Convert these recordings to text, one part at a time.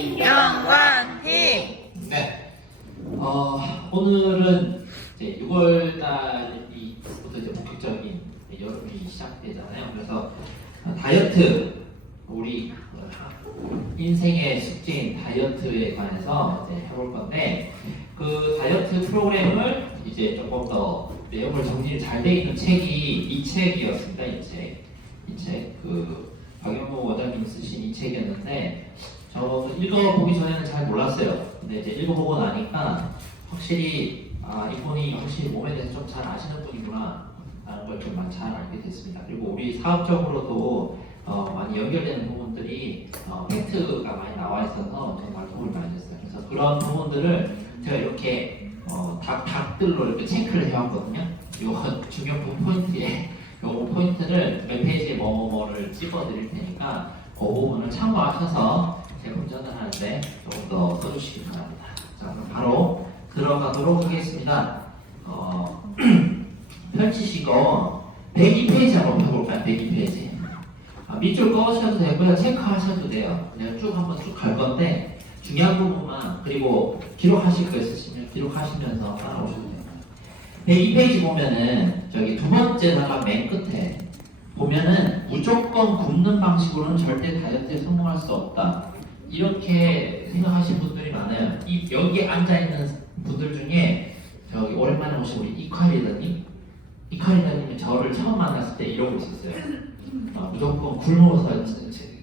김영관 팀. 네. 오늘은 이제 6월 달부터 이제 본격적인 여름이 시작되잖아요. 그래서 다이어트, 우리 인생의 숙제인 다이어트에 관해서 이제 해볼 건데, 그 다이어트 프로그램을 이제 조금 더 내용을 정리를 잘 돼 있는 책이 이 책이었습니다. 이 책, 그 박영무 원장님 쓰신 이 책이었는데, 저도 읽어보기 전에는 잘 몰랐어요. 근데 이제 읽어보고 나니까 확실히 이분이 확실히 몸에 대해서 좀 잘 아시는 분이구나 라는 걸 좀 잘 알게 됐습니다. 그리고 우리 사업적으로도 많이 연결되는 부분들이 팩트가 많이 나와 있어서 정말 도움이 많이 됐어요. 그래서 그런 부분들을 제가 이렇게 닭들로 이렇게 체크를 해왔거든요. 요 중요한 포인트에 요 포인트를 몇 페이지에 뭐를 찍어드릴 테니까 그 부분을 참고하셔서 제품 전달하는데 조금 더 써주시기 바랍니다. 자, 그럼 바로 들어가도록 하겠습니다. 펼치시고 102페이지 한번 펴볼까요? 102페이지. 밑줄 꺼셔도 되고요. 체크하셔도 돼요. 그냥 쭉 한번 쭉 갈 건데 중요한 부분만, 그리고 기록하실 거 있으시면 기록하시면서 따라오셔도 돼요. 102페이지 보면은 저기 두 번째다가 맨 끝에 보면은 무조건 굶는 방식으로는 절대 다이어트에 성공할 수 없다. 이렇게 생각하시는 분들이 많아요. 여기 앉아있는 분들 중에 저기 오랜만에 오신 우리 이카리다님이 저를 처음 만났을 때 이러고 있었어요. 무조건 굶어서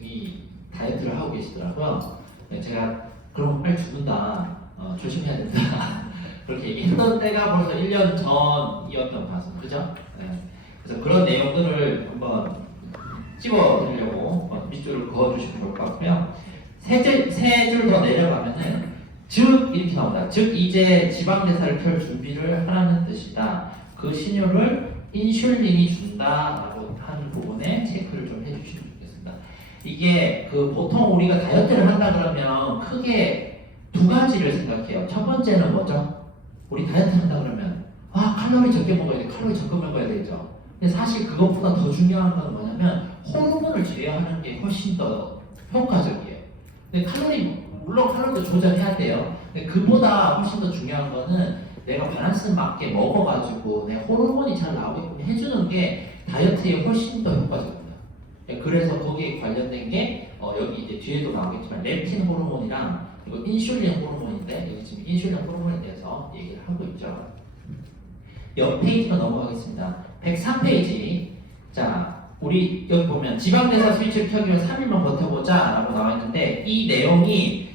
이 다이어트를 하고 계시더라고요. 제가 그럼 빨리 죽는다, 조심해야 된다 그렇게 얘기했던 때가 벌써 1년 전이었던 것 같습니다. 그죠? 네. 그래서 그런 내용들을 한번 찝어드리려고 밑줄을 그어주시면 좋을 것 같고요. 세 줄 더 내려가면은 즉 이렇게 나옵니다. 즉 이제 지방대사를 켤 준비를 하라는 뜻이다. 그 신호를 인슐린이 준다라고 하는 부분에 체크를 좀 해주시면 좋겠습니다. 이게 그 보통 우리가 다이어트를 한다 그러면 크게 두 가지를 생각해요. 첫 번째는 뭐죠? 우리 다이어트 한다 그러면 칼로리 적게 먹어야 돼, 칼로리 적게 먹어야 되죠. 근데 사실 그것보다 더 중요한 건 뭐냐면 호르몬을 제어하는 게 훨씬 더 효과적이에요. 근데 물론 칼로리도 조절해야 돼요. 근데 그보다 훨씬 더 중요한 거는 내가 밸런스 맞게 먹어가지고 내 호르몬이 잘 나오게끔 해주는 게 다이어트에 훨씬 더 효과적입니다. 그래서 거기에 관련된 게 여기 이제 뒤에도 나오겠지만 렙틴 호르몬이랑 그리고 인슐린 호르몬인데, 여기 지금 인슐린 호르몬에 대해서 얘기를 하고 있죠. 옆 페이지로 넘어가겠습니다. 103페이지. 자, 우리 여기 보면 지방대사 스위치를 켜기 위해 3일만 버텨보자 라고 나와 있는데, 이 내용이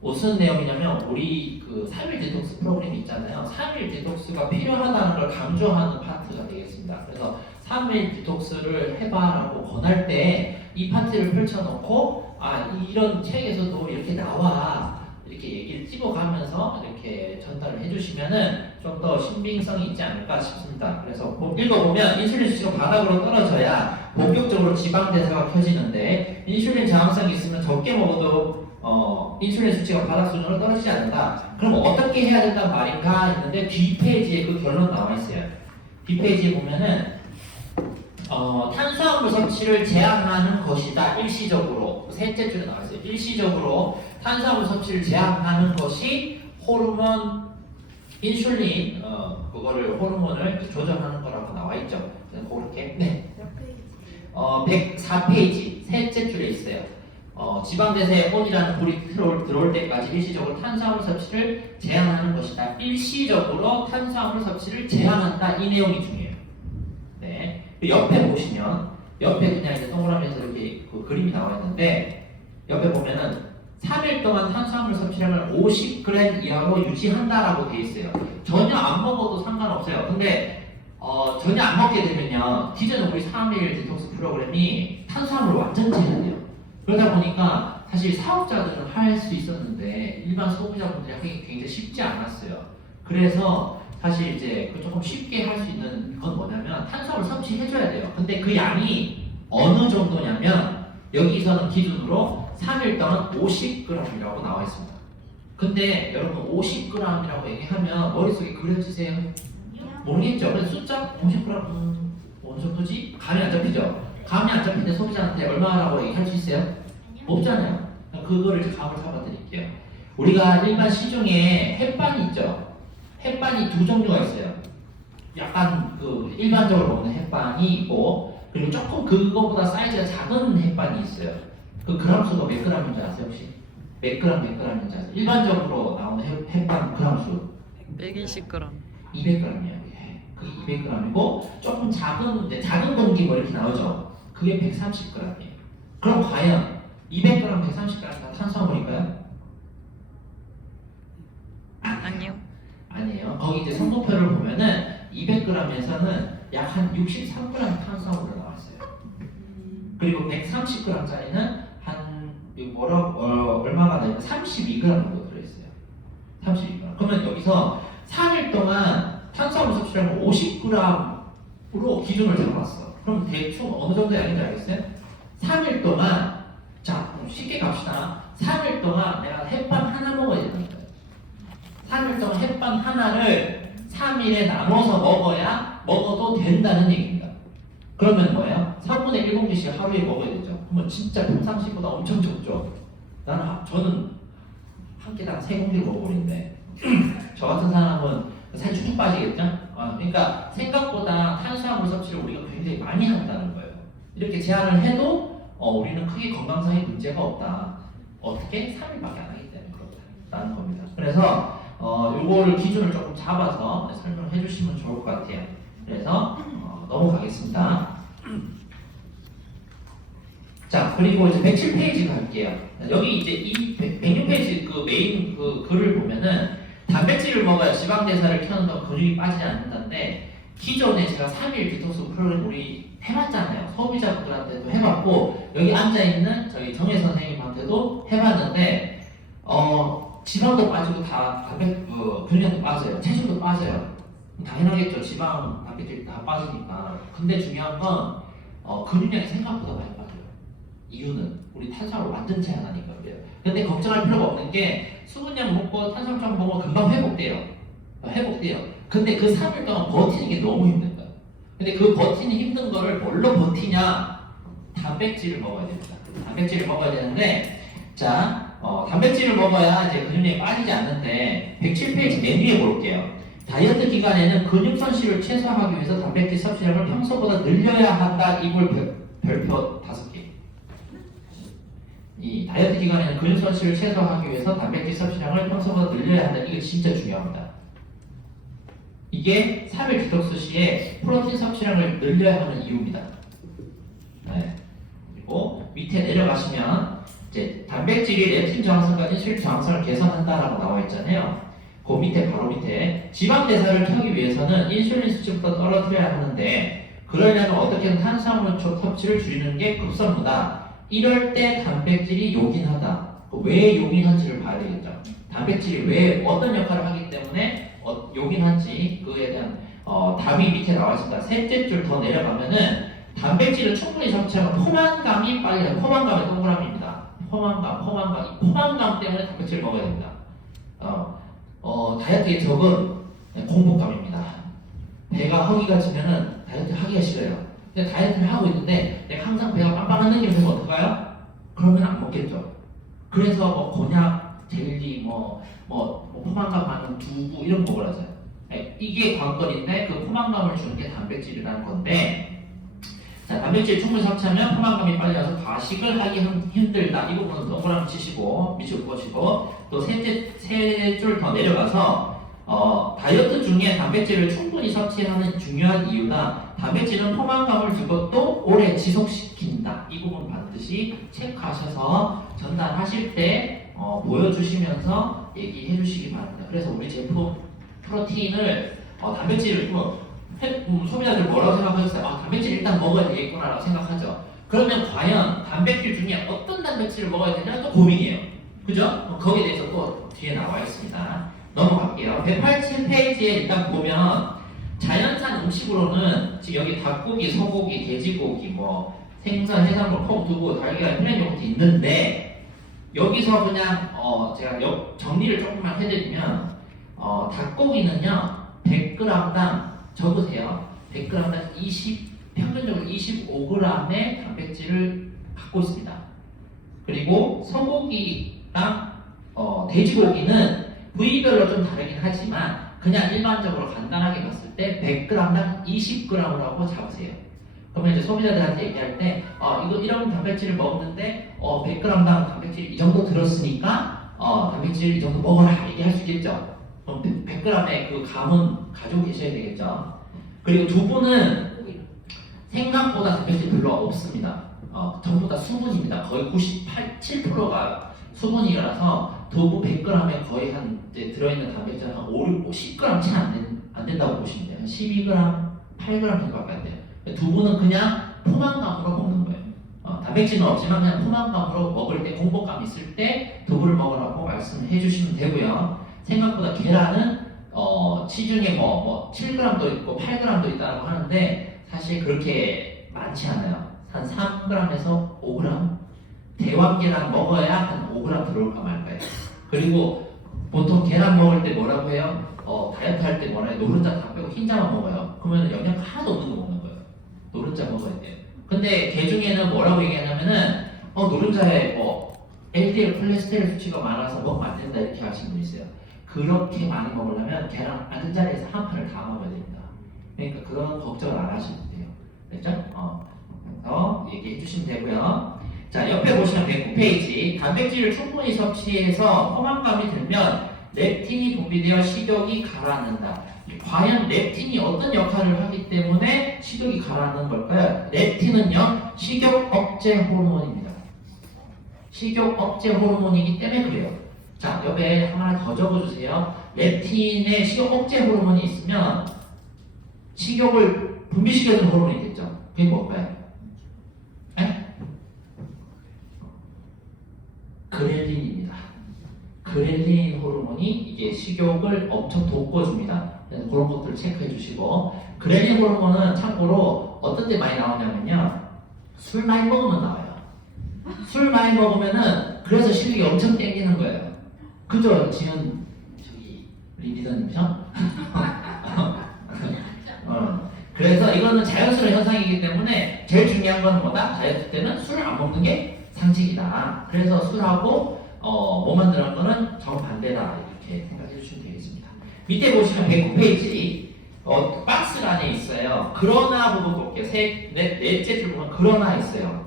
무슨 내용이냐면 우리 그 3일 디톡스 프로그램이 있잖아요. 3일 디톡스가 필요하다는 걸 강조하는 파트가 되겠습니다. 그래서 3일 디톡스를 해봐라고 권할 때 이 파트를 펼쳐놓고 이런 책에서도 이렇게 나와 이렇게 얘기를 찝어가면서 이렇게 전달을 해주시면은 좀 더 신빙성이 있지 않을까 싶습니다. 그래서 읽어보면 인슐린 수치가 바닥으로 떨어져야 본격적으로 지방대사가 켜지는데, 인슐린 저항성이 있으면 적게 먹어도 인슐린 수치가 바닥 수준으로 떨어지지 않는다. 그럼 어떻게 해야 된단 말인가 했는데 뒷페이지에 그 결론 나와 있어요. 뒷페이지에 보면은 탄수화물 섭취를 제한하는 것이다. 일시적으로. 셋째 줄에 나와 있어요. 일시적으로 탄수화물 섭취를 제한하는 것이 호르몬 인슐린 그거를 호르몬을 조정하는 거라고 나와 있죠. 그렇게 네. 104페이지 셋째 줄에 있어요. 지방대사에 온이라는 불이 들어올 때까지 일시적으로 탄수화물 섭취를 제한하는 것이다. 일시적으로 탄수화물 섭취를 제한한다. 이 내용이 중요해요. 네. 옆에 보시면 옆에 그냥 이제 동그라미에서 이렇게 그 그림이 나와 있는데, 옆에 보면은 3일 동안 탄수화물 섭취량을 50g 이하로 유지한다라고 되어 있어요. 전혀 안 먹어도 상관없어요. 근데 전혀 안 먹게 되면요, 기존에 우리 3일 디톡스 프로그램이 탄수화물을 완전 제한해요. 그러다 보니까 사실 사업자들은 할 수 있었는데 일반 소비자분들이 하기 굉장히 쉽지 않았어요. 그래서 사실 이제 그 조금 쉽게 할 수 있는 건 뭐냐면 탄수화물 섭취해줘야 돼요. 근데 그 양이 어느 정도냐면 여기서는 기준으로 3일 동안 50g이라고 나와 있습니다. 근데 여러분 50g이라고 얘기하면 머릿속에 그려지세요? 모르겠죠? 그래서 숫자 50g 어느 정도지? 감이 안 잡히죠? 감이 안 잡히는데 소비자한테 얼마라고 얘기할 수 있어요? 없잖아요. 그거를 이제 감을 잡아드릴게요. 우리가 일반 시중에 햇반이 있죠. 햇반이 두 종류가 있어요. 약간 그 일반적으로 먹는 햇반이 있고, 그리고 조금 그거보다 사이즈가 작은 햇반이 있어요. 그 그람 수가 몇 그램인지 아세요 혹시? 몇 그램 몇 그램인지 아세요? 일반적으로 나오는 햇반 그람 수 120g. 200g이에요. 그게 200g이고 조금 작은 이제 작은 공기 뭐 이렇게 나오죠. 그게 130g이에요. 그럼 과연 200g, 130g 다 탄수화물일까요? 아니요. 아니에요. 거기 이제 성분표를 보면은 200g에서는 약 한 63g 탄수화물이 나왔어요. 그리고 130g짜리는 한 얼마가 되면 32g 정도 들어있어요. 32g. 그러면 여기서 3일 동안 탄수화물 섭취량을 50g으로 기준을 잡았어. 그럼 대충 어느 정도 양인지 알겠어요? 3일 동안, 자 쉽게 갑시다. 3일 동안 내가 햇반 하나 먹어야 되는 거예요. 3일 동안 햇반 하나를 3일에 나눠서 먹어도 된다는 얘기입니다. 그러면 뭐예요? 3분의 1공기씩 하루에 먹어야 되죠. 그러면 진짜 평상시보다 엄청 적죠. 저는 한 끼당 3공기를 먹어버리는데 저 같은 사람은 살 쭉쭉 빠지겠죠? 그러니까 생각보다 탄수화물 섭취를 우리가 굉장히 많이 한다는 거예요. 이렇게 제한을 해도 우리는 크게 건강상의 문제가 없다. 어떻게? 3일밖에 안 하기 때문에 그렇다는 겁니다. 그래서 요거를 기준을 조금 잡아서 설명해 주시면 좋을 것 같아요. 그래서 넘어가겠습니다. 자, 그리고 이제 107페이지 갈게요. 여기 이제 이 106페이지 그 메인 그 글을 보면은 단백질을 먹어야 지방 대사를 켜는 동 근육이 빠지지 않는다는데, 기존에 제가 3일 디톡스 프로그램 우리 해봤잖아요. 소비자분들한테도 해봤고 여기 앉아있는 저희 정혜 선생님한테도 해봤는데 지방도 빠지고 다 근육도 빠져요. 체중도 빠져요. 당연하겠죠. 지방, 단백질 다 빠지니까. 근데 중요한 건 근육량이 생각보다 많이 빠져요. 이유는 우리 탄수화물 완전 제한하니까 그래요. 근데 걱정할 필요가 없는 게 수분량 먹고 탄수화물 좀 먹으면 금방 회복돼요. 근데 그 3일 동안 버티는 게 너무 힘든 거예요. 근데 그 버티는 힘든 거를 뭘로 버티냐? 단백질을 먹어야 됩니다. 단백질을 먹어야 되는데, 자, 단백질을 먹어야 이제 근육량이 빠지지 않는데 107페이지 맨 위에 볼게요. 다이어트 기간에는 근육 손실을 최소화하기 위해서 단백질 섭취량을 평소보다 늘려야 한다. 이걸 별표 5개. 이 다이어트 기간에는 근육 손실을 최소화하기 위해서 단백질 섭취량을 평소보다 늘려야 한다. 이거 진짜 중요합니다. 이게 3일 디톡스 시에 프로틴 섭취량을 늘려야 하는 이유입니다. 네. 그리고 밑에 내려가시면 이제 단백질이 렙틴 저항성과 인슐린 저항성을 개선한다라고 나와 있잖아요. 그 밑에 바로 밑에 지방 대사를 켜기 위해서는 인슐린 수치부터 떨어뜨려야 하는데, 그러려면 어떻게든 탄수화물 섭취를 줄이는 게 급선무다. 이럴 때 단백질이 요긴하다. 왜 요긴한지를 봐야 되겠죠. 단백질이 왜 어떤 역할을 하기 때문에 요긴한지 그에 대한 답이 밑에 나와 있습니다. 셋째 줄 더 내려가면은 단백질을 충분히 섭취하면 포만감이 빨리 나요. 포만감의 동그라미입니다. 포만감 때문에 단백질을 먹어야 됩니다. 다이어트에 적은 공복감입니다. 배가 허기가 지면은 다이어트 하기가 싫어요. 근데 다이어트를 하고 있는데 내가 항상 배가 빵빵한 느낌이 들면 어떡해요? 그러면 안 먹겠죠. 그래서 뭐 곤약, 젤리, 포만감 많은 두부 이런 거 먹으라서요. 이게 관건인데 그 포만감을 주는 게 단백질이라는 건데, 자, 단백질 충분히 섭취하면 포만감이 빨리 와서 과식을 하기 힘들다. 이 부분은 동그라미 치시고 밑으로 보시고, 또 세 줄 더 내려가서 다이어트 중에 단백질을 충분히 섭취하는 중요한 이유가 단백질은 포만감을 주고 또 오래 지속시킨다. 이 부분 반드시 체크하셔서 전달하실 때 보여주시면서 얘기해 주시기 바랍니다. 그래서 우리 제품 프로틴을 단백질을 소비자들 뭐라고 생각하셨어요? 단백질 일단 먹어야 되겠구나라고 생각하죠. 그러면 과연 단백질 중에 어떤 단백질을 먹어야 되냐 또 고민이에요. 그죠? 거기에 대해서 또 뒤에 나와 있습니다. 넘어갈게요. 187페이지에 일단 보면 자연산 음식으로는 지금 여기 닭고기, 소고기, 돼지고기, 생선, 해산물, 콩, 두부, 달걀, 플랜 요거트 있는데, 여기서 그냥 제가 정리를 조금만 해드리면 닭고기는요 100g당 적으세요. 100g당 평균적으로 25g의 단백질을 갖고 있습니다. 그리고 소고기랑 돼지고기는 부위별로 좀 다르긴 하지만 그냥 일반적으로 간단하게 봤을 때 100g당 20g이라고 잡으세요. 그러면 이제 소비자들한테 얘기할 때 이거 이런 단백질을 먹는데 100g당 단백질 이 정도 들었으니까 단백질 이 정도 먹어라 얘기할 수 있겠죠. 그럼 100g의 그 감은 가지고 계셔야 되겠죠. 그리고 두부는 생각보다 단백질 별로 없습니다. 전부 다 수분입니다. 거의 7%가 수분이라서 두부 100g에 거의 한 이제 들어있는 단백질은 한 10g 채 안 된다고 보시면 돼요. 12g, 8g 정도밖에 안 돼요. 두부는 그냥 포만감으로 먹는 거예요. 단백질은 없지만 그냥 포만감으로 먹을 때 공복감 있을 때 두부를 먹으라고 말씀을 해주시면 되고요. 생각보다 계란은 시중에 뭐 7g도 있고 8g도 있다고 하는데 사실 그렇게 많지 않아요. 한 3g에서 5g 대왕 계란 먹어야 한 5g 들어올까 말까요. 그리고 보통 계란 먹을 때 뭐라고 해요? 다이어트 할 때 뭐라 해요? 노른자 다 빼고 흰자만 먹어요. 그러면 영양 하나도 없는 거 먹는 거예요. 노른자 먹어야 돼요. 근데 개 중에는 뭐라고 얘기하냐면은 노른자에 LDL 콜레스테롤 수치가 많아서 먹으면 안 된다 이렇게 하시는 분 있어요. 그렇게 많이 먹으려면 계란 앉은 자리에서 한 판을 다 먹어야 됩니다. 그러니까 그런 걱정을 안 하셔도 돼요. 됐죠? 그래서 얘기해 주시면 되고요. 자, 옆에 보시면 109페이지 단백질을 충분히 섭취해서 포만감이 들면 렙틴이 분비되어 식욕이 가라앉는다. 과연 렙틴이 어떤 역할을 하기 때문에 식욕이 가라앉는 걸까요? 렙틴은요 식욕 억제 호르몬입니다. 식욕 억제 호르몬이기 때문에 그래요. 자, 옆에 하나 더 적어주세요. 렙틴에 식욕 억제 호르몬이 있으면 식욕을 분비시켜주는 호르몬이 있겠죠. 그게 뭘까요? 그렐린입니다. 그렐린 호르몬이 이게 식욕을 엄청 돋궈줍니다. 그래서 그런 것들을 체크해 주시고, 그렐린 호르몬은 참고로 어떤 때 많이 나오냐면요, 술 많이 먹으면 나와요. 술 많이 먹으면은 그래서 식욕이 엄청 땡기는 거예요. 그죠? 지금 우리 리더님이죠? 그래서 이거는 자연스러운 현상이기 때문에 제일 중요한 건 뭐다? 다이어트 때는 술을 안 먹는 게 상식이다. 그래서 술하고 뭐 만드는 거는 정반대다 이렇게 생각해 주시면 되겠습니다. 밑에 보시면 109페이지 박스 안에 있어요. 그러나 부분 볼게요. 넷째 줄 보면 그러나 있어요.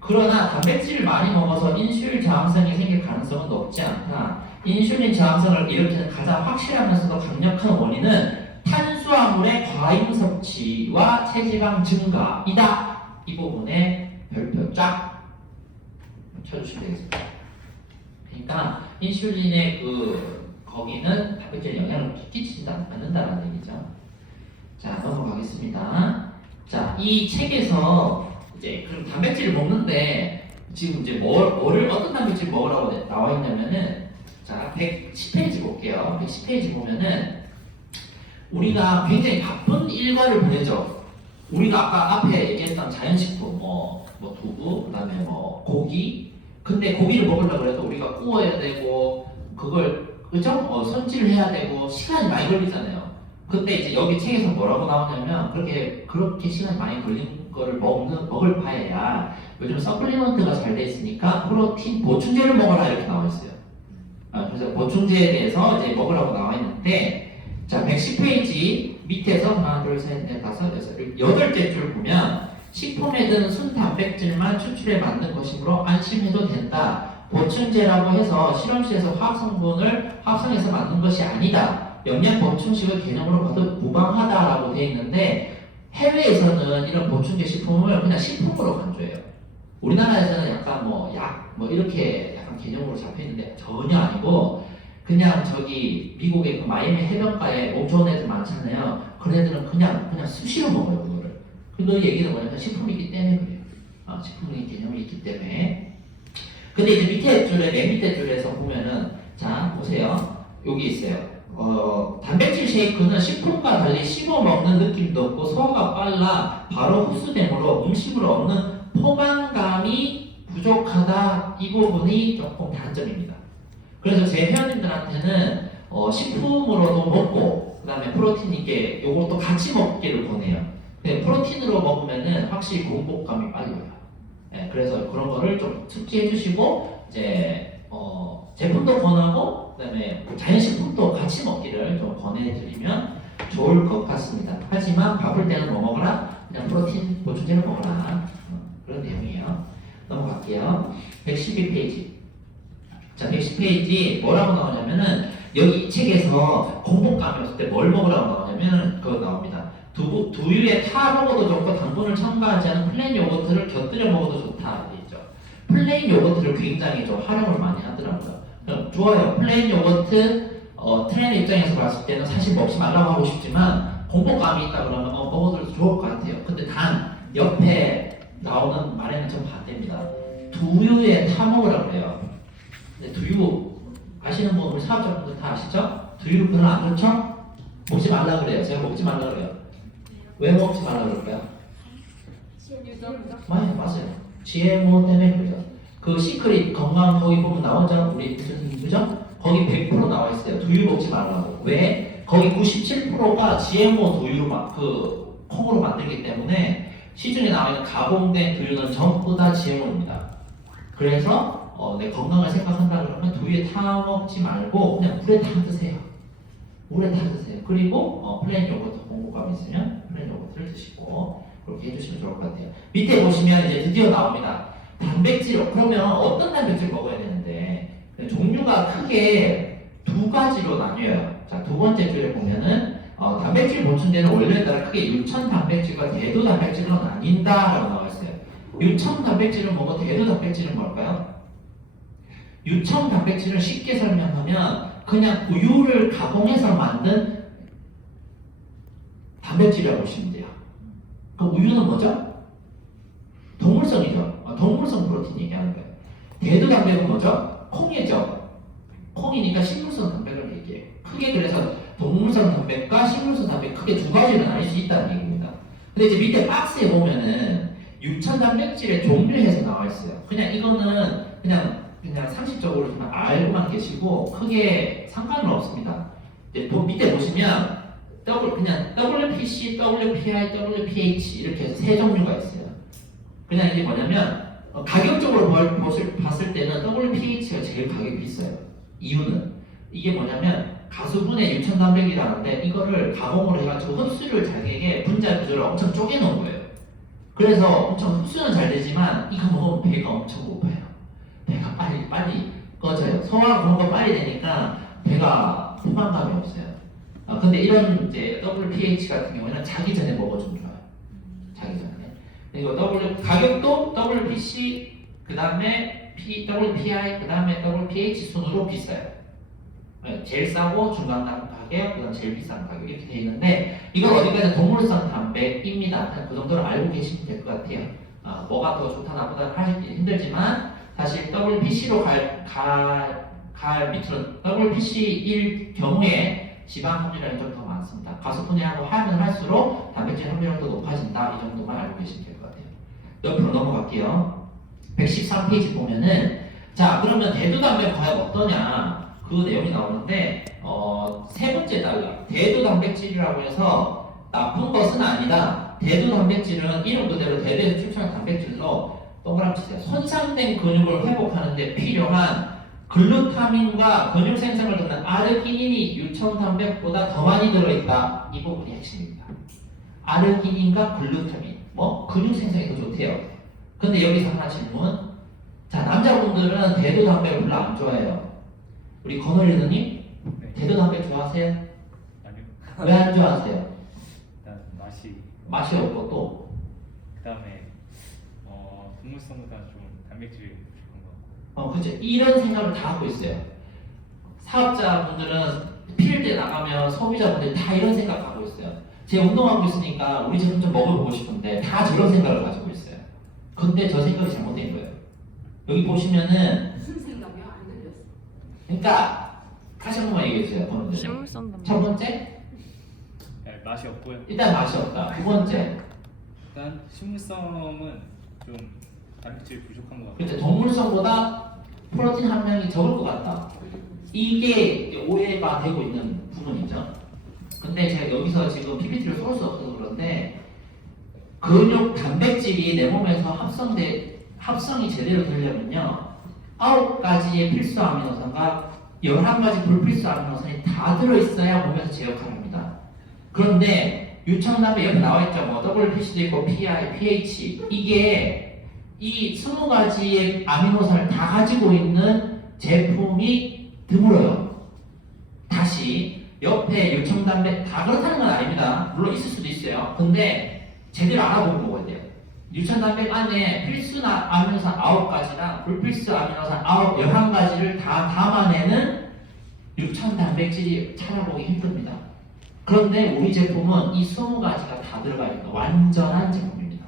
그러나 단백질을 많이 먹어서 인슐린 저항성이 생길 가능성은 높지 않다. 인슐린 저항성을 일으키는 가장 확실하면서도 강력한 원인은 탄수화물의 과잉 섭취와 체지방 증가이다. 이 부분에 별표 쫙 쳐주시면 되겠습니다. 그러니까 인슐린의 거기는 단백질에 영향을 끼치지 않는다는 얘기죠. 자, 넘어가겠습니다. 자, 이 책에서 이제 그럼 단백질을 먹는데 지금 이제 어떤 단백질 먹으라고 나와 있냐면은 자, 110페이지 볼게요. 110페이지 보면은 우리가 굉장히 바쁜 일과를 보내죠. 우리가 아까 앞에 얘기했던 자연식품, 두부, 그다음에 고기. 근데 고기를 먹으려고 해도 우리가 구워야 되고 그걸 그죠? 손질을 해야 되고 시간이 많이 걸리잖아요. 근데 이제 여기 책에서 뭐라고 나오냐면 그렇게 시간이 많이 걸린 거를 먹을 바에야 요즘 서플리먼트가 잘 돼 있으니까 프로틴 보충제를 먹어라 이렇게 나와 있어요. 그래서 보충제에 대해서 이제 먹으라고 나와 있는데 자 110페이지 밑에서 하나 둘셋넷 다섯 여섯 여덟째 줄 보면 식품에 든 순단백질만 추출해 만든 것이므로 안심해도 된다. 보충제라고 해서 실험실에서 화학성분을 합성해서 만든 것이 아니다. 영양 보충식을 개념으로 봐도 무방하다라고 되어 있는데 해외에서는 이런 보충제 식품을 그냥 식품으로 간주해요. 우리나라에서는 약간 약 이렇게 약간 개념으로 잡혀 있는데 전혀 아니고 그냥 미국의 그 마이애미 해변가에 몸 좋은 애들 많잖아요. 그런 애들은 그냥 수시로 먹어요 그거를. 그 얘기는 뭐냐면 식품이기 때문에 그래요. 식품의 개념이 있기 때문에. 근데 이제 맨 밑에 줄에서 보면은 자 보세요. 여기 있어요. 단백질 쉐이크는 식품과 달리 씹어 먹는 느낌도 없고 소화가 빨라 바로 흡수되므로 음식으로 얻는 포만감이 부족하다. 이 부분이 조금 단점입니다. 그래서 제 회원님들한테는 식품으로도 먹고 그 다음에 프로틴 있게 요것도 같이 먹기를 권해요. 근데 프로틴으로 먹으면은 확실히 공복감이 빨리 와요. 예, 그래서 그런 거를 좀 숙지해 주시고 이제 제품도 권하고 그다음에 자연식품도 같이 먹기를 좀 권해드리면 좋을 것 같습니다. 하지만 바쁠 때는 뭐 먹어라? 그냥 프로틴 보충제를 먹어라. 그런 내용이에요. 넘어갈게요. 112페이지. 자, 110페이지 뭐라고 나오냐면은 여기 이 책에서 공복감이 없을 때 뭘 먹으라고 나오냐면 그거 나옵니다. 두유에 타 먹어도 좋고 당분을 첨가하지 않은 플레인 요거트를 곁들여 먹어도 좋다 돼 있죠. 플레인 요거트를 굉장히 좀 활용을 많이 하더라고요. 좋아요. 플레인 요거트 트레이너 입장에서 봤을 때는 사실 먹지 말라고 하고 싶지만 공복감이 있다 그러면 먹어도 좋을 것 같아요. 근데 단 옆에 나오는 말에는 좀 반대입니다. 두유에 타 먹으라고 해요. 근데 두유 아시는 분 우리 사업자분들 다 아시죠? 두유 별로 안 좋죠? 먹지 말라 그래요. 제가 먹지 말라 그래요. 왜 먹지 말라 그럴까요? 맞아요. GMO 때문에 그러죠. 그 시크릿 건강 거기 보면 나오죠? 우리 교수님 그죠? 거기 100% 나와 있어요. 두유 먹지 말라고. 왜? 거기 97%가 GMO 두유로 그 콩으로 만들기 때문에 시중에 나와 있는 가공된 두유는 전부 다 GMO입니다. 그래서 내 건강을 생각한다 그러면 두유에 타 먹지 말고 그냥 물에 타 드세요. 물에 타 드세요. 그리고 플레인 요거트 공복감 있으면 플레인 요거트를 드시고 그렇게 해주시면 좋을 것 같아요. 밑에 보시면 이제 드디어 나옵니다. 단백질 그러면 어떤 단백질 먹어야 되는데 종류가 크게 두 가지로 나뉘어요. 자, 두 번째 줄에 보면은 단백질 보충제는 원래에 따라 크게 유천 단백질과 대두 단백질로 나뉜다라고 나와 있어요. 유천 단백질은 뭐고 대두 단백질은 뭘까요? 유청 단백질을 쉽게 설명하면 그냥 우유를 가공해서 만든 단백질이라고 보시면 돼요. 그 우유는 뭐죠? 동물성이죠. 동물성 프로틴 얘기하는 거예요. 대두 단백은 뭐죠? 콩이죠. 콩이니까 식물성 단백을 얘기해요. 크게 그래서 동물성 단백과 식물성 단백 크게 두 가지로 나눌 수 있다는 얘기입니다. 근데 이제 밑에 박스에 보면은 유천 단백질의 종류에서 나와 있어요. 그냥 이거는 그냥 상식적으로 좀 알고만 계시고 크게 상관은 없습니다. 이제 밑에 보시면 그냥 WPC, WPI, WPH 이렇게 해서 세 종류가 있어요. 그냥 이게 뭐냐면 가격적으로 봤을 때는 WPH가 제일 가격이 비싸요. 이유는 이게 뭐냐면 가수분해 유천 단백이라는데 이거를 가공을 해가지고 흡수를 잘 되게 분자 구조를 엄청 쪼개놓은 거예요. 그래서 엄청 흡수는 잘 되지만 이거 먹으면 배가 엄청 고파요. 배가 빨리 꺼져요. 소화 그런 거 빨리 되니까 배가 포만감이 없어요. 근데 이런 이제 WPH 같은 경우에는 자기 전에 먹어주면 좋아요. 자기 전에. 그리고 가격도 WPC 그 다음에 WPI 그 다음에 WPH 순으로 비싸요. 제일 싸고 중간 가격 그다음 제일 비싼 가격 이렇게 돼 있는데 이건 어디까지 동물성 단백입니다. 그냥 그 정도로 알고 계시면 될 것 같아요. 뭐가 더 좋다 나쁘다 하시기 힘들지만 사실 WPC로 갈 밑으로 WPC일 경우에 지방 함유량이 좀 더 많습니다. 가수분해하고 하면 할수록 단백질 함유량도 높아진다. 이 정도만 알고 계시면 될 것 같아요. 옆으로 넘어갈게요. 113페이지 보면은 자 그러면 대두 단백 과연 어떠냐 그 내용이 나오는데 세 번째 달라. 대두 단백질이라고 해서 나쁜 것은 아니다. 대두 단백질은 이름 그대로 대두에서 추출한 단백질로 동그라미 치세요. 손상된 근육을 회복하는 데 필요한 글루타민과 근육 생성을 돕는 아르기닌이 유청 단백보다 더 많이 들어있다. 이 부분이 핵심입니다. 아르기닌과 글루타민, 근육 생성이 더 좋대요. 근데 여기서 하나 질문. 자, 남자분들은 대두 단백 별로 안 좋아해요. 우리 건호리더님 네. 대두 단백 좋아하세요? 아니요. 왜 안 좋아하세요? 일단 맛이 없고 또 그다음에 동물성보다 좀 단백질이 부족한 것 같고. 그렇죠. 이런 생각을 다 갖고 있어요. 사업자분들은 필드 나가면 소비자분들이 다 이런 생각하고 있어요. 제가 운동하고 있으니까 우리 제품 좀 먹어보고 싶은데 다 저런 생각을 가지고 있어요. 근데 저 생각이 잘못된 거예요. 여기 보시면은 무슨 생각이야? 안 들렸어. 그러니까 다시 한 번만 얘기해 주세요. 번호들. 식물성 단백. 첫 번째 네, 맛이 없고요. 일단 맛이 없다. 두 번째 일단 식물성은 좀 단백질이 부족한 것 같고. 그렇죠. 동물성보다 프로틴 함량이 적을 것 같다. 이게 오해가 되고 있는 부분이죠. 근데 제가 여기서 지금 PPT를 쏠 수 없어서 그런데 근육 단백질이 내 몸에서 합성이 제대로 되려면요 9가지의 필수 아미노산과 11가지 불필수 아미노산이 다 들어있어야 몸에서 제 역할을 합니다. 그런데 유청담배 여기 나와있죠. 뭐 WPC도 있고 PI, pH 이게 이 20가지의 아미노산을 다 가지고 있는 제품이 드물어요. 다시 옆에 유청담배 다 그렇다는 건 아닙니다. 물론 있을 수도 있어요. 근데 제대로 알아보고 먹어야 돼요. 유청담배 안에 필수 아미노산 9가지랑 불필수 아미노산 11가지를 다 담아내는 유청단백질이 찾아보기 힘듭니다. 그런데 우리 제품은 이 20가지가 다 들어가 있는 완전한 제품입니다.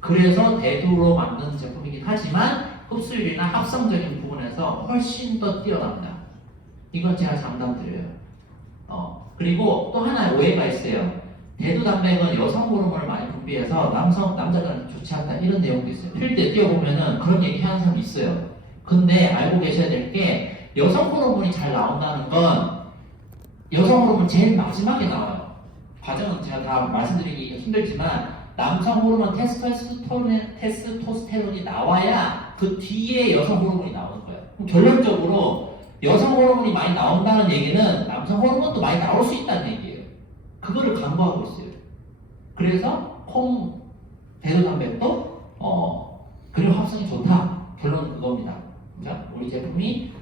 그래서 대두로 만든 제품이긴 하지만 흡수율이나 합성적인 부분에서 훨씬 더 뛰어납니다. 이건 제가 장담드려요. 그리고 또 하나의 오해가 있어요. 대두 단백은 여성 호르몬을 많이 분비해서 남자들한테 좋지 않다 이런 내용도 있어요. 필드에 뛰어보면은 그런 얘기 하는 사람이 있어요. 근데 알고 계셔야 될 게 여성 호르몬이 잘 나온다는 건 여성 호르몬 제일 마지막에 나와요. 과정은 제가 다 말씀드리기 힘들지만 남성 호르몬 테스토스테론이 나와야 그 뒤에 여성 호르몬이 나오는 거예요. 그럼 결론적으로 여성 호르몬이 많이 나온다는 얘기는 남성 호르몬도 많이 나올 수 있다는 얘기예요. 그거를 강조하고 있어요. 그래서 대두 단백도 그리고 합성이 좋다. 결론은 그겁니다. 그러니까 우리 제품이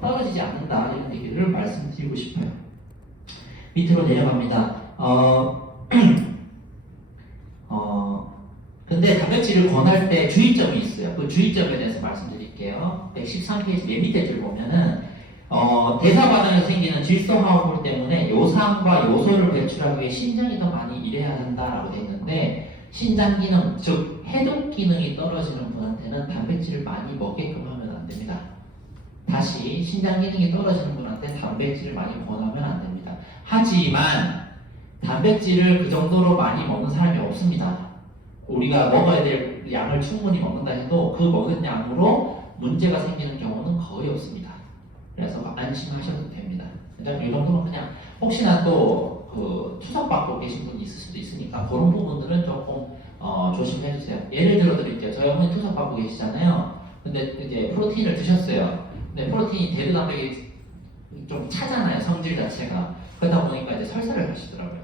떨어지지 않는다 이런 얘기를 말씀드리고 싶어요. 밑으로 내려갑니다. 근데 단백질을 권할 때 주의점이 있어요. 그 주의점에 대해서 말씀드릴게요. 113페이지 맨 밑에 줄 보면은 대사 과정에서 생기는 질소 화합물 때문에 요산과 요소를 배출하기 위해 신장이 더 많이 일해야 한다라고 되어 있는데 신장 기능, 즉 해독 기능이 떨어지는 분한테는 단백질을 많이 먹게끔 하면 안 됩니다. 다시 신장 기능이 떨어지는 분한테 단백질을 많이 권하면 안 됩니다. 하지만 단백질을 그 정도로 많이 먹는 사람이 없습니다. 우리가 먹어야 될 양을 충분히 먹는다 해도 그 먹은 양으로 문제가 생기는 경우는 거의 없습니다. 그래서 안심하셔도 됩니다. 이 정도면 그냥 혹시나 또 그 투석받고 계신 분이 있을 수도 있으니까 그런 부분들은 조금 조심해 주세요. 예를 들어 드릴게요. 저희 어머니 투석받고 계시잖아요. 근데 이제 프로테인을 드셨어요. 근데 프로테인이 대두 단백이 좀 차잖아요. 성질 자체가. 그러다 보니까 이제 설사를 하시더라고요.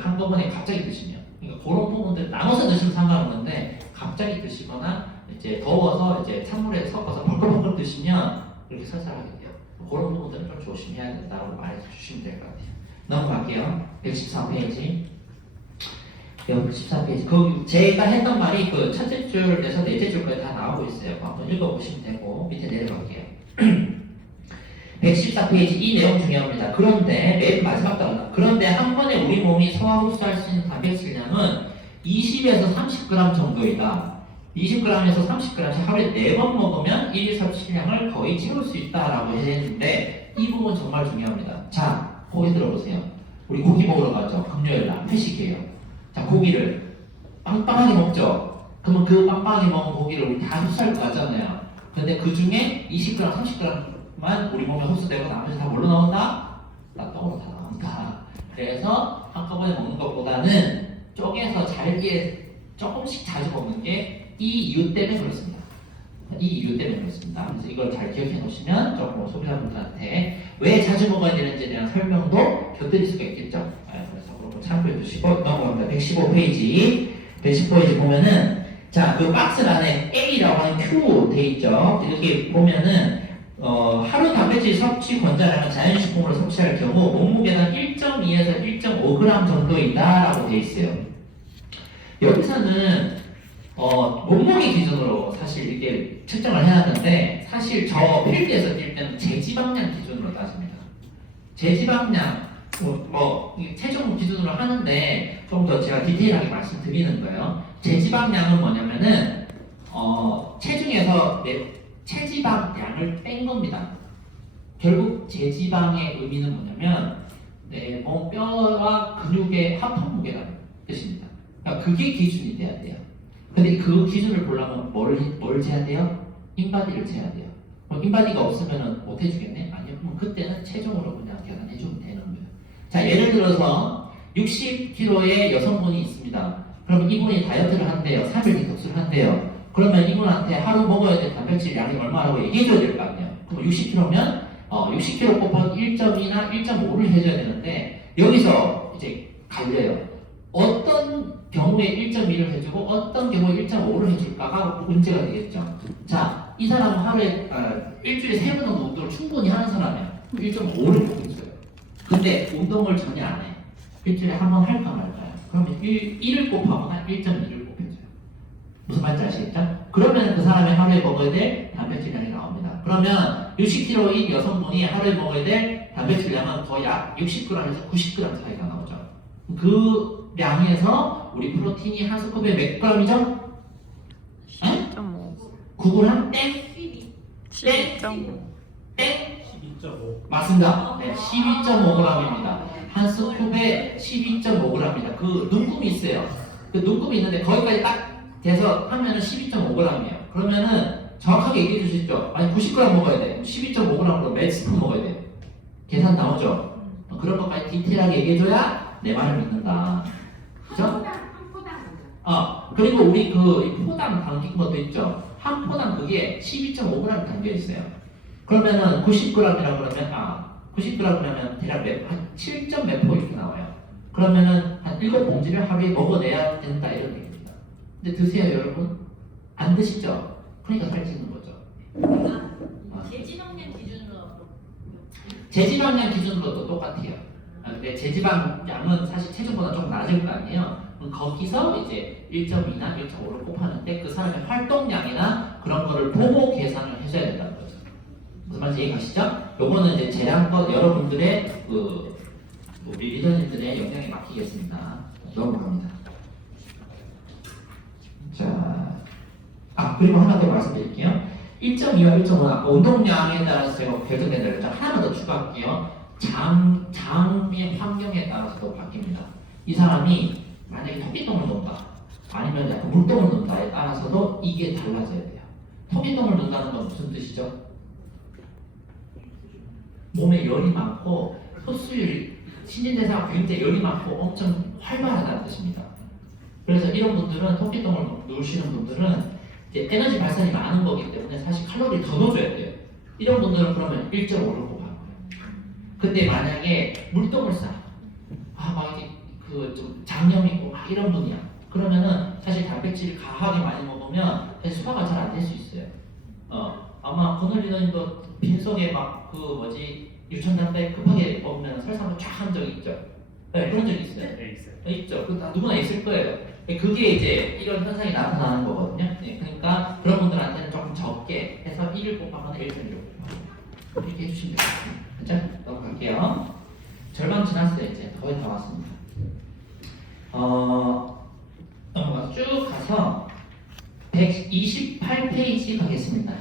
한꺼번에 갑자기 드시면. 그러니까 그런 부분들 나눠서 드시면 상관없는데 갑자기 드시거나 이제 더워서 이제 찬물에 섞어서 벌컥벌컥 드시면 이렇게 설사를 하게 돼요. 그런 부분들은 좀 조심해야 된다고 말해 주시면 될 것 같아요. 넘어갈게요. 114페이지. 114페이지. 그 제가 했던 말이 그 첫째 줄에서 넷째 줄까지 다 나오고 있어요. 한번 읽어보시면 되고 밑에 내려갈게요. 114페이지 이 내용 중요합니다. 그런데 맨 마지막 단어. 그런데 한 번에 우리 몸이 소화 흡수할 수 있는 단백질량은 20에서 30g 정도이다. 20g에서 30g씩 하루에 4번 먹으면 1일 섭취량을 거의 채울 수 있다라고 했는데 이 부분 정말 중요합니다. 자, 고기 들어보세요. 우리 고기 먹으러 가죠. 금요일날 회식이에요. 자, 고기를 빵빵하게 먹죠. 그러면 그 빵빵하게 먹은 고기를 우리 다 흡수할 거 같잖아요. 근데 그 중에 20g, 30g만 우리 몸에 흡수되고 나머지 다 뭘로 나온다? 똥으로 다 나온다. 그래서 한꺼번에 먹는 것보다는 쪼개서 잘게 조금씩 자주 먹는 게 이 이유 때문에 그렇습니다. 이 이유 때문에 그렇습니다. 그래서 이걸 잘 기억해 놓으시면 조금 소비자분들한테 왜 자주 먹어야 되는지에 대한 설명도 곁들일 수가 있겠죠. 그래서 그런 거 참고해 주시고 넘어갑니다. 115페이지. 115페이지 보면은 자, 그 박스 안에 A라고 하는 Q 돼 있죠. 여기 보면은 하루 단백질 섭취 권장량은 자연식품으로 섭취할 경우 몸무게는 1.2에서 1.5g 정도이다라고 돼 있어요. 여기서는 몸무게 기준으로 사실 이렇게 측정을 해야 하는데 사실 저 필드에서 뛸 때는 제지방량 기준으로 따집니다. 제지방량 체중 기준으로 하는데 좀 더 제가 디테일하게 말씀드리는 거예요. 제지방량은 뭐냐면은 체중에서 내 체지방량을 뺀 겁니다. 결국 제지방의 의미는 뭐냐면 내 몸 뼈와 근육의 합한 무게라는 뜻입니다. 그러니까 그게 기준이 돼야 돼요. 근데 그 기준을 보려면 뭘 재야 돼요? 인바디를 재야 돼요. 인바디가 없으면 못 해주겠네? 아니요. 그럼 그때는 체중으로 그냥 계산해주면 되는 거예요. 자, 예를 들어서 60kg의 여성분이 있습니다. 그럼 이분이 다이어트를 한대요. 3일 디톡스를 한대요. 그러면 이분한테 하루 먹어야 될 단백질 양이 얼마라고 얘기해줘야 될 거 아니에요. 그럼 60kg면 60kg 곱하기 1.2나 1.5를 해줘야 되는데 여기서 이제 갈려요. 어떤 경우에 1.2를 해주고 어떤 경우에 1.5를 해줄까가 문제가 되겠죠. 자, 이 사람은 하루에 일주일에 3번 정도 운동을 충분히 하는 사람이야. 1.5를 보고 있어요. 근데 운동을 전혀 안 해. 일주일에 한 번 할까 말까요? 그러면 1을 곱하거나 1.2를 곱해줘요. 무슨 말인지 아시겠죠? 그러면 그 사람이 하루에 먹어야 될 단백질량이 나옵니다. 그러면 60kg인 여성분이 하루에 먹어야 될 단백질량은 거의 약 60g에서 90g 차이가 나오죠. 그 량에서 우리 프로틴이 한 스쿱에 몇 g이죠? 10.5 9g 땡? 12.5 땡? 12.5. 맞습니다. 네, 12.5g입니다. 한 스쿱에 12.5g입니다. 그 눈금이 있어요. 그 눈금이 있는데 거기까지 딱 돼서 하면은 12.5g이에요. 그러면은 정확하게 얘기해 주시죠. 아니 90g 먹어야 돼. 12.5g으로 몇 스푼 먹어야 돼. 계산 나오죠? 그런 것까지 디테일하게 얘기해 줘야 내 말을 믿는다. 그죠? 그리고 우리 그 포당 담긴 것도 있죠. 한 포당 그게 12.5g 담겨 있어요. 그러면은 90g이라고 그러면 90g이면 대략 한 7점 몇 포 이렇게 나와요. 그러면은 한 7봉지를 하루에 먹어내야 된다 이런 얘기입니다. 근데 드세요 여러분? 안 드시죠? 그러니까 살찌는 거죠. 제지방량 기준으로 제지방량 기준으로도 똑같아요. 근데 제지방량은 사실 체중보다 좀 낮을 거 아니에요. 그럼 거기서 이제 1.2나 1.5를 곱하는데 그 사람의 활동량이나 그런 거를 보고 계산을 해줘야 된다는 거죠. 무슨 말인지 이해가시죠? 요거는 이제 재량껏 여러분들의 우리 리더님들의 역량에 맡기겠습니다. 넘어갑니다. 자, 그리고 하나 더 말씀드릴게요. 1.2와 1.5는 아까 운동량에 따라서 제가 결정된다 그랬죠. 하나만 더 추가할게요. 장의 환경에 따라서도 바뀝니다. 이 사람이 만약에 토끼똥을 논다 아니면 약간 물똥을 논다에 따라서도 이게 달라져야 돼요. 토끼똥을 논다는 건 무슨 뜻이죠? 몸에 열이 많고 흡수율, 신진대사가 굉장히 열이 많고 엄청 활발하다는 뜻입니다. 그래서 이런 분들은 토끼똥을 놓으시는 분들은 이제 에너지 발산이 많은 거기 때문에 사실 칼로리를 더 넣어줘야 돼요. 이런 분들은 그러면 1.5를 곱하는 거예요. 근데 만약에 물똥을 싸, 막 이게 좀 장염 있고 막 이런 분이야. 그러면은 사실 단백질을 과하게 많이 먹으면 사실 소화가 잘 안 될 수 있어요. 아마 건널 리더님도 빈속에 유천단백 급하게 먹으면 설사가 쫙 한 적이 있죠. 네, 그런 적이 있어요. 네, 있어요. 있죠. 누구나 있을 거예요. 그게 이제 이런 현상이 나타나는 거거든요. 네, 그러니까 그런 분들한테는 조금 적게 해서 1을 곱하거나 1.1을 곱하거나 이렇게 해주시면 됩니다. 그죠? 넘어갈게요. 절반 지났어요. 이제 거의 다 왔습니다. 넘어가서 쭉 가서 128페이지 가겠습니다.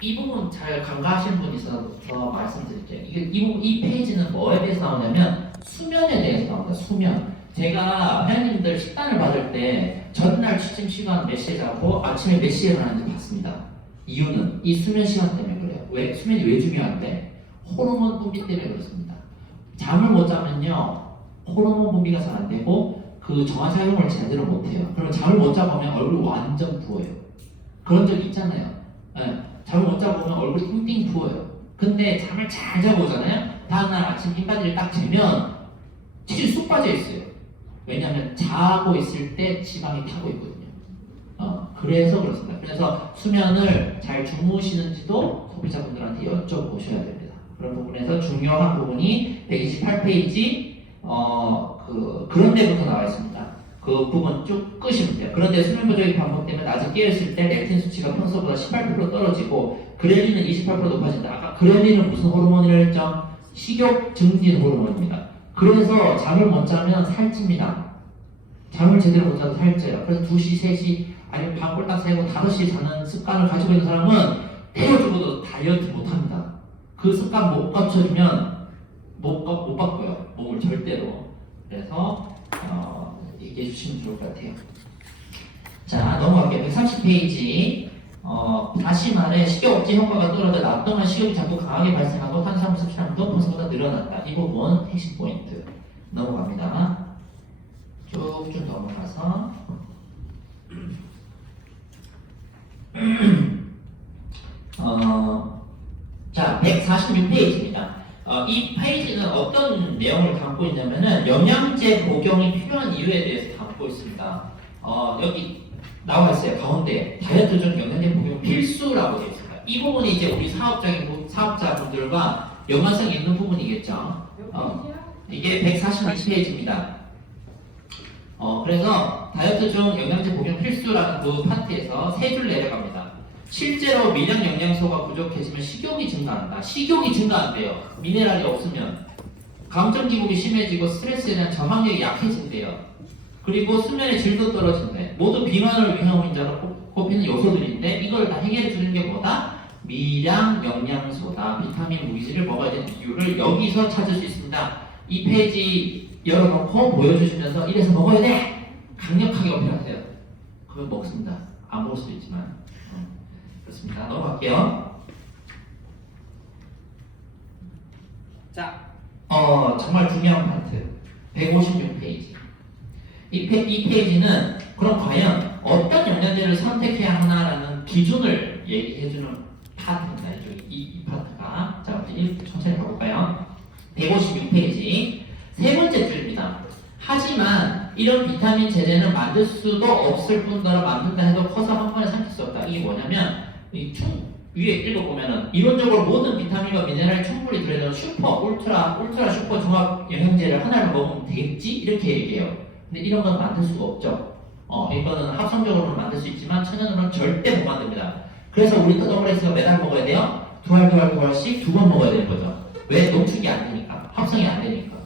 이 부분 잘 간과하시는 분이 있어서 말씀드릴게요. 이 페이지는 뭐에 대해서 나오냐면 수면에 대해서 나옵니다. 수면. 제가 회원님들 식단을 받을 때 전날 취침 시간 몇 시에 자고 아침에 몇 시에 일어나는지 봤습니다. 이유는 이 수면 시간 때문에 그래요. 수면이 왜 중요한데? 호르몬 분비 때문에 그렇습니다. 잠을 못 자면요 호르몬 분비가 잘 안 되고 그 정화작용을 제대로 못 해요. 그러면 잠을 못 자고 오면 얼굴이 완전 부어요. 그런 적 있잖아요. 네. 잠을 못 자고 오면 얼굴이 띵띵 부어요. 근데 잠을 잘 자고 오잖아요. 다음날 아침 인바디를 딱 재면 체질이 쑥 빠져 있어요. 왜냐하면 자고 있을 때 지방이 타고 있거든요. 그래서 그렇습니다. 그래서 수면을 잘 주무시는지도 소비자분들한테 여쭤보셔야 됩니다. 그런 부분에서 중요한 부분이 128페이지 그런 데부터 나와 있습니다. 그 부분 쭉 끄시면 돼요. 그런데 수면 부족이 반복되면 낮에 깨어있을 때 렙틴 수치가 평소보다 18% 떨어지고 그렐린은 28% 높아진다. 아까 그렐린은 무슨 호르몬이라고 했죠? 식욕 증진 호르몬입니다. 그래서 잠을 못 자면 살찝니다. 잠을 제대로 못 자도 살쪄요. 그래서 2시, 3시 아니면 밤 꼴딱 새고 5시에 자는 습관을 가지고 있는 사람은 때려 죽어도 다이어트 못합니다. 그 습관 못 갖춰주면 못 바꿔요. 몸을 절대로. 그래서 얘기해 주시면 좋을 것 같아요. 자, 넘어갈게요. 130페이지. 다시 말해 식욕 억제 효과가 떨어져 낮 동안 식욕이 자꾸 강하게 발생하고 탄수화물 섭취량도 평소보다 늘어났다. 이 부분 핵심 포인트 넘어갑니다. 쭉쭉 넘어가서 자, 146페이지입니다. 이 페이지는 어떤 내용을 담고 있냐면은 영양제 복용이 필요한 이유에 대해서 담고 있습니다. 여기 나와 있어요. 가운데 다이어트 중 영양제 복용 필수라고 되어 있습니다. 이 부분이 이제 우리 사업자분들과 연관성이 있는 부분이겠죠. 이게 146페이지입니다. 그래서 다이어트 중 영양제 복용 필수라는 그 파트에서 세 줄 내려갑니다. 실제로 미량 영양소가 부족해지면 식욕이 증가한다. 식욕이 증가한대요. 미네랄이 없으면 감정 기복이 심해지고 스트레스에 대한 저항력이 약해진대요. 그리고 수면의 질도 떨어진대. 모두 비만을 위험 인자로 꼽히는 요소들인데 이걸 다 해결해 주는 게 뭐다? 미량 영양소다. 비타민, 무기질을 먹어야 되는 이유를 여기서 찾을 수 있습니다. 이 페이지 열어놓고 보여주시면서 이래서 먹어야 돼! 강력하게 어필하세요. 그걸 먹습니다. 안 먹을 수도 있지만. 그렇습니다. 넘어갈게요. 자, 정말 중요한 파트. 156페이지. 이 페이지는 그럼 과연 어떤 영양제를 선택해야 하나라는 기준을 얘기해주는 파트입니다. 이 파트가. 자, 천천히 가볼까요? 156페이지. 세 번째 줄입니다. 하지만 이런 비타민 제제는 만들 수도 없을 뿐더러 만든다 해도 커서 한 번에 삼킬 수 없다. 이게 뭐냐면 위에 읽어보면은 이론적으로 모든 비타민과 미네랄이 충분히 들어있는 슈퍼, 울트라 슈퍼 종합 영양제를 하나를 먹으면 되겠지? 이렇게 얘기해요. 근데 이런 건 만들 수가 없죠. 이거는 합성적으로는 만들 수 있지만 천연으로는 절대 못 만듭니다. 그래서 우리 더블에스가 매달 먹어야 돼요. 두 알씩 두 번 먹어야 되는 거죠. 왜? 농축이 안 되니까. 합성이 안 되니까.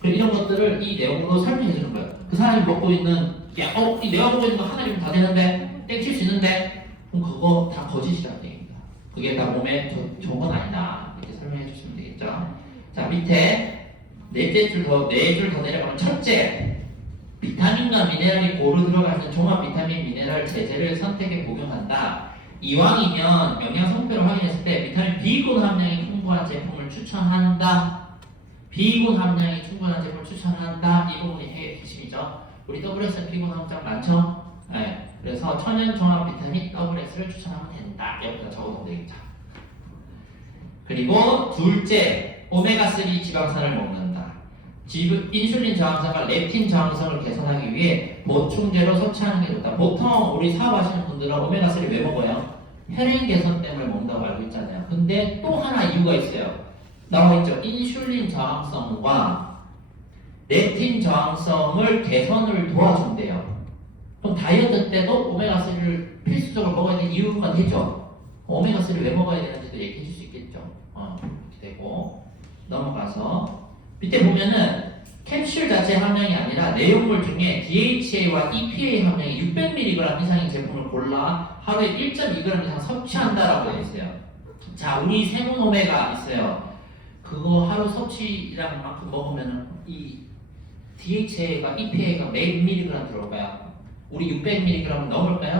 그리고 이런 것들을 이 내용으로 설명해 주는 거예요. 그 사람이 먹고 있는 내가 먹고 있는 거 하나이면 다 되는데 땡칠 수 있는데 그럼 그거 다 거짓이라는 얘기입니다. 그게 다 몸에 좋은 건 아니다. 이렇게 설명해 주시면 되겠죠. 자, 밑에 네 줄 더 내려가면 첫째, 비타민과 미네랄이 고루 들어가 있는 종합 비타민 미네랄 제제를 선택해 복용한다. 이왕이면 영양 성표를 확인했을 때 비타민 B군 함량이 풍부한 제품을 추천한다. B군 함량이 충분한 제품을 추천한다. 이 부분이 핵심이죠. 우리 WS는 B군 함량 많죠? 네. 그래서 천연 종합 비타민 WS를 추천하면 된다. 여기다 적어놓으면 되겠죠. 그리고 둘째, 오메가3 지방산을 먹는다. 인슐린 저항성과 렙틴 저항성을 개선하기 위해 보충제로 섭취하는 게 좋다. 보통 우리 사업하시는 분들은 오메가3 왜 먹어요? 혈행 개선 때문에 먹는다고 알고 있잖아요. 근데 또 하나 이유가 있어요. 나와있죠. 인슐린 저항성과 렙틴 저항성을 개선을 도와준대요. 그럼 다이어트 때도 오메가3를 필수적으로 먹어야 되는 이유가 되죠. 오메가3를 왜 먹어야 되는지도 얘기해 줄 수 있겠죠. 이렇게 되고 넘어가서 밑에 보면은 캡슐 자체 함량이 아니라 내용물 중에 DHA와 EPA 함량이 600mg 이상의 제품을 골라 하루에 1.2g 이상 섭취한다라고 되어 있어요. 자, 우리 생운 오메가 있어요. 그거 하루 섭취량 만큼 먹으면 이 DHA가 EPA가 몇 mg 들어올까요? 우리 600mg 넘을까요?